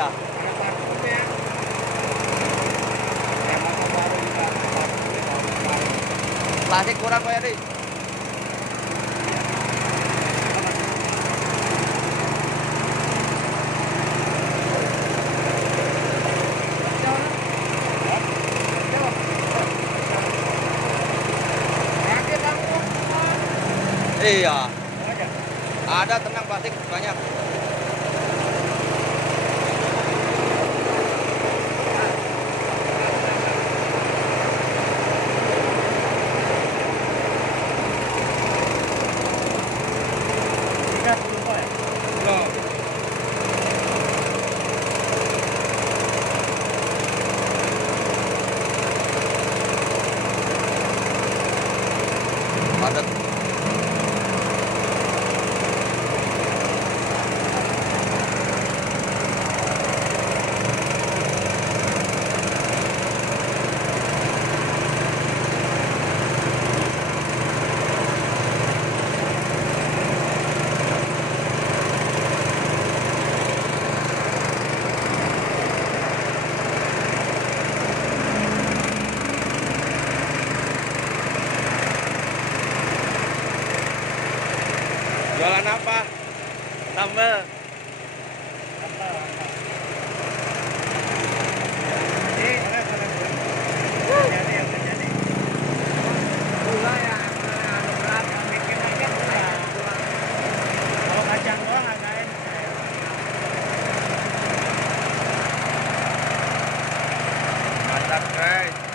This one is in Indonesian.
ada. Ada parfumnya. Emang baru juga parfumnya tahun kemarin. Plastik kurang Pak Yadi. Iya. Ada tenang plastik banyak. Belum. Padat. Jualan apa? Sambal. Gula ya, berat yang bikin aja gula. Kalau kacang doang agak enak. Mantap guys.